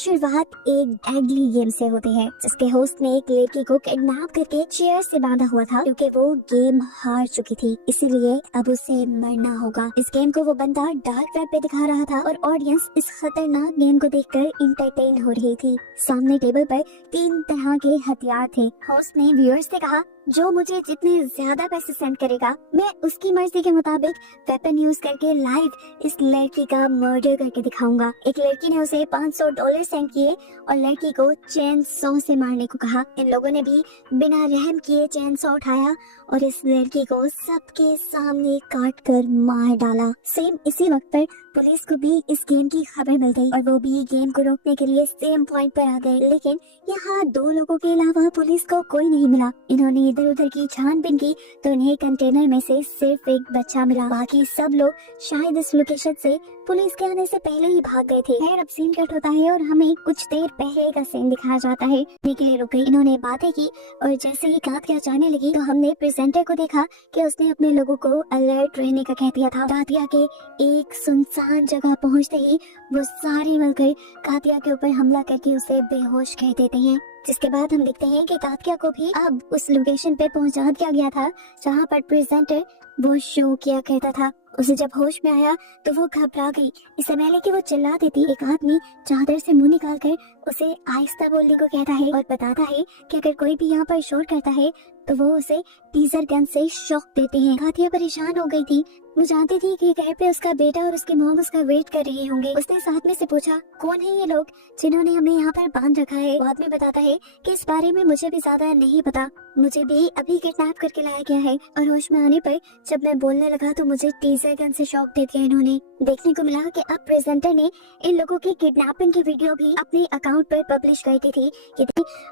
शुरुआत एक deadly game से होती है जिसके होस्ट ने एक लड़की को किडनैप करके चेयर से बांधा हुआ था क्योंकि वो गेम हार चुकी थी, इसीलिए अब उसे मरना होगा। इस गेम को वो बंदा डार्क वेब पे दिखा रहा था और ऑडियंस इस खतरनाक गेम को देखकर इंटरटेन हो रही थी। सामने टेबल पर 3 तरह के हथियार थे। होस्ट ने व्यूअर्स से कहा, जो मुझे जितने ज्यादा पैसे सेंड करेगा मैं उसकी मर्जी के मुताबिक वेपन यूज करके लाइव इस लड़की का मर्डर करके दिखाऊंगा। एक लड़की ने उसे $500 सेंड किए और लड़की को चेन सॉ से मारने को कहा। इन लोगों ने भी बिना रहम किए चेन सॉ उठाया और इस लड़की को सबके सामने काट कर मार डाला। सेम इसी वक्त पर पुलिस को भी इस गेम की खबर मिल गई और वो भी गेम को रोकने के लिए सेम पॉइंट पर आ गए, लेकिन यहाँ 2 लोगों के अलावा पुलिस को कोई नहीं मिला। इन्होंने इधर उधर की छानबीन की तो इन्हें कंटेनर में से सिर्फ एक बच्चा मिला। बाकी सब लोग शायद इस लोकेशन से पुलिस के आने से पहले ही भाग गए थे। खैर अब सीन कट होता है और हमें कुछ देर पहले का सीन दिखाया जाता है। के लिए रुक गई, इन्होंने बातें की और जैसे ही कातिया जाने लगी तो हमने प्रेजेंटर को देखा कि उसने अपने लोगों को अलर्ट रहने का कह दिया था। कातिया के एक सुनसान जगह पहुंचते ही वो सारे मिलकर कातिया के ऊपर हमला करके उसे बेहोश कर देते हैं। जिसके बाद हम देखते हैं कि कातिया को भी अब उस लोकेशन पे पहुंचा दिया गया था जहां पर प्रेजेंटर वो शो किया करता था। उसे जब होश में आया तो वो घबरा गई। इससे पहले कि वो चिल्ला देती, एक आदमी चादर से मुंह निकालकर उसे आहिस्ता बोलने को कहता है और बताता है कि अगर कोई भी यहाँ पर शोर करता है तो वो उसे टीजर गन से शॉक देते हैं। कातिया परेशान हो गई थी, वो जानती थी कि घर पे उसका बेटा और उसकी मॉम उसका वेट कर रहे होंगे। उसने साथ में से पूछा, कौन है ये लोग जिन्होंने हमें यहाँ पर बांध रखा है। वो आदमी बताता है कि इस बारे में मुझे भी ज्यादा नहीं पता, मुझे भी अभी किडनैप करके लाया गया है और होश में आने पर जब मैं बोलने लगा तो मुझे टीजर गन से शॉक दे दिया। इन्होंने देखने को मिला कि अब प्रेजेंटर ने इन लोगों की किडनैपिंग की वीडियो भी अपने अकाउंट पर पब्लिश कर दी थी। ये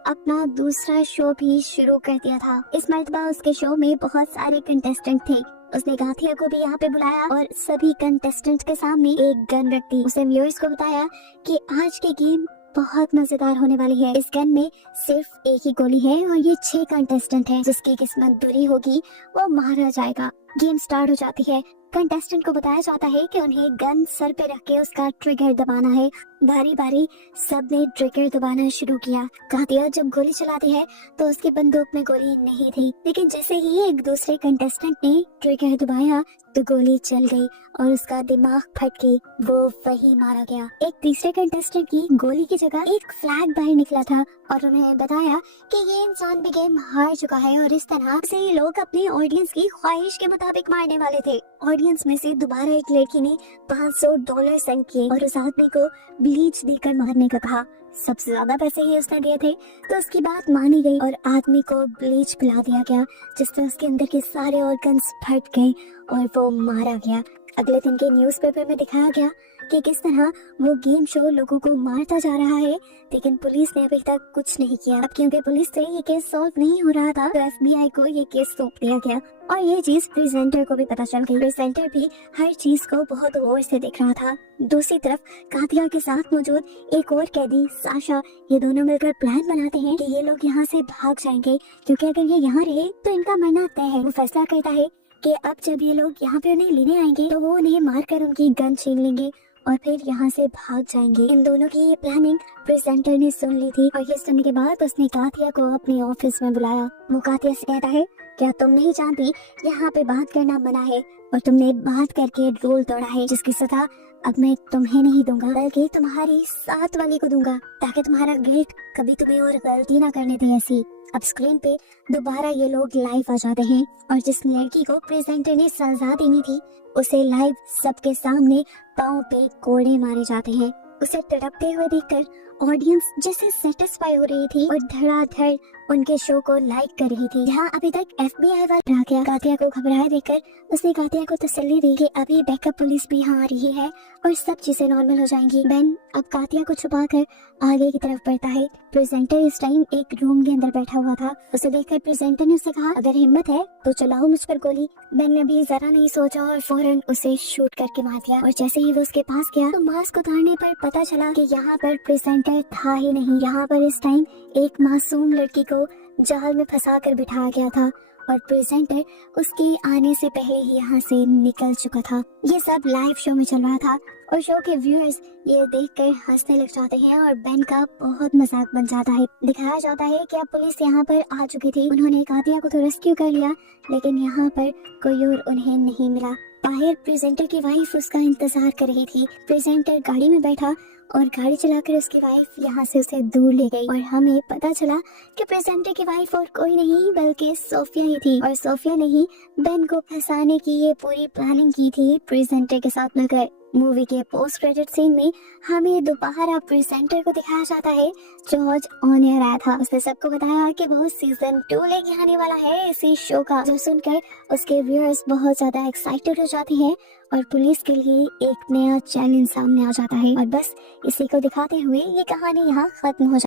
अपना दूसरा शो भी शुरू कर दिया था। इस मर्तबा उसके शो में बहुत सारे कंटेस्टेंट थे। उसने कातिया को भी यहाँ पे बुलाया और सभी कंटेस्टेंट के सामने एक गन रख दी। उसने व्यूअर्स को बताया कि आज की गेम बहुत मजेदार होने वाली है। इस गन में सिर्फ एक ही गोली है और ये 6 कंटेस्टेंट हैं। जिसकी किस्मत बुरी होगी वो मारा जाएगा। गेम स्टार्ट हो जाती है। कंटेस्टेंट को बताया जाता है कि उन्हें गन सर पे रख के उसका ट्रिगर दबाना है। बारी बारी सबने ट्रिगर दबाना शुरू किया। कातिया जब गोली चलाती है तो उसकी बंदूक में गोली नहीं थी, लेकिन जैसे ही एक दूसरे कंटेस्टेंट ने ट्रिगर दबाया तो गोली चल गई और उसका दिमाग फट गई, वो वही मारा गया। एक तीसरे कंटेस्टेंट की गोली की जगह एक फ्लैग बाहर निकला था और उन्हें बताया कि ये इंसान भी गेम हार चुका है और इस तरह से ये लोग अपने ऑडियंस की ख्वाहिश के मुताबिक मारने वाले थे। ऑडियंस में से दोबारा एक लड़की ने $500 सेंड किए और उस आदमी को ब्लीच देकर मारने का कहा। सबसे ज्यादा पैसे ही उसने दिए थे तो उसकी बात मानी गई और आदमी को ब्लीच पिला दिया गया, जिससे उसके अंदर के सारे ऑर्गन्स फट गए और वो मारा गया। अगले दिन के न्यूज़पेपर में दिखाया गया कि किस तरह वो गेम शो लोगों को मारता जा रहा है, लेकिन पुलिस ने अभी तक कुछ नहीं किया। अब क्योंकि पुलिस से ये केस सॉल्व नहीं हो रहा था तो FBI को ये केस सौंप दिया गया और ये चीज प्रेजेंटर को भी पता चल गई। प्रेजेंटर भी हर चीज को बहुत गौर से देख रहा था। दूसरी तरफ कातिया के साथ मौजूद एक और कैदी साशा, ये दोनों मिलकर प्लान बनाते हैं कि ये लोग यहाँ से भाग जाएंगे क्योंकि अगर ये यहाँ रहे तो इनका मरना तय है। वो फैसला करता है कि अब जब ये लोग यहाँ पे उन्हें लेने आएंगे तो वो उन्हें मारकर उनकी गन छीन लेंगे और फिर यहाँ से भाग जाएंगे। इन दोनों की ये प्लानिंग प्रेजेंटर ने सुन ली थी और ये सुनने के बाद उसने कातिया को अपने ऑफिस में बुलाया। वो कातिया से कहता है, क्या तुम नहीं जानती यहाँ पे बात करना मना है और तुमने बात करके रूल तोड़ा है, जिसकी सजा अब मैं तुम्हें नहीं दूंगा बल्कि तुम्हारी साथ वाली को दूंगा ताकि तुम्हारा गिल्ट कभी तुम्हें और गलती ना करने दे ऐसी। अब स्क्रीन पे दोबारा ये लोग लाइव आ जाते हैं और जिस लड़की को प्रेजेंटर ने सजा देनी थी उसे लाइव सबके सामने पाँव पे कोड़े मारे जाते हैं। उसे तड़पते हुए देखकर ऑडियंस जैसे सेटिस्फाई हो रही थी और धड़ाधड़ उनके शो को लाइक कर रही थी। यहाँ अभी तक FBI वाला आ गया। कातिया को घबराए देखकर उसने कातिया को तसल्ली दी कि अभी बैकअप पुलिस भी यहाँ आ रही है और सब चीजें नॉर्मल हो जाएंगी। बेन अब कातिया को छुपाकर आगे की तरफ बढ़ता है। प्रेजेंटर इस टाइम एक रूम के अंदर बैठा हुआ था। उसे देखकर प्रेजेंटर ने उसे कहा, अगर हिम्मत है तो चलाओ मुझ पर गोली। बेन ने भी जरा नहीं सोचा और फौरन उसे शूट करके मार दिया और जैसे ही वो उसके पास गया तो मास्क उतारने पर पता चला कि यहाँ पर प्रेजेंटर था ही नहीं। यहाँ पर इस टाइम एक मासूम लड़की को जाल में फंसा कर बिठाया गया था और प्रेजेंटर उसके आने से पहले ही यहाँ से निकल चुका था। ये सब लाइव शो में चल रहा था और शो के व्यूअर्स ये देखकर हंसने लग जाते हैं और बेन का बहुत मजाक बन जाता है। दिखाया जाता है कि अब पुलिस यहाँ पर आ चुकी थी, उन्होंने कातिया को तो रेस्क्यू कर लिया, लेकिन यहाँ पर कोई और उन्हें नहीं मिला। बाहर प्रेजेंटर की वाइफ उसका इंतजार कर रही थी। प्रेजेंटर गाड़ी में बैठा और गाड़ी चलाकर उसकी वाइफ यहाँ से उसे दूर ले गई और हमें पता चला कि प्रेजेंटर की वाइफ और कोई नहीं बल्कि सोफिया ही थी और सोफिया ने ही बेन को फंसाने की ये पूरी प्लानिंग की थी प्रेजेंटर के साथ मिलकर। मूवी के पोस्ट क्रेडिट सीन में हमें दोबारा प्रेजेंटर को दिखाया जाता है जो आज ऑन एयर आया था। उसने सबको बताया कि वो सीजन 2 लेके आने वाला है इसी शो का, जो सुनकर उसके व्यूअर्स बहुत ज्यादा एक्साइटेड हो जाते हैं और पुलिस के लिए एक नया चैलेंज सामने आ जाता है। और बस इसी को दिखाते हुए ये कहानी यहाँ खत्म हो जाती है।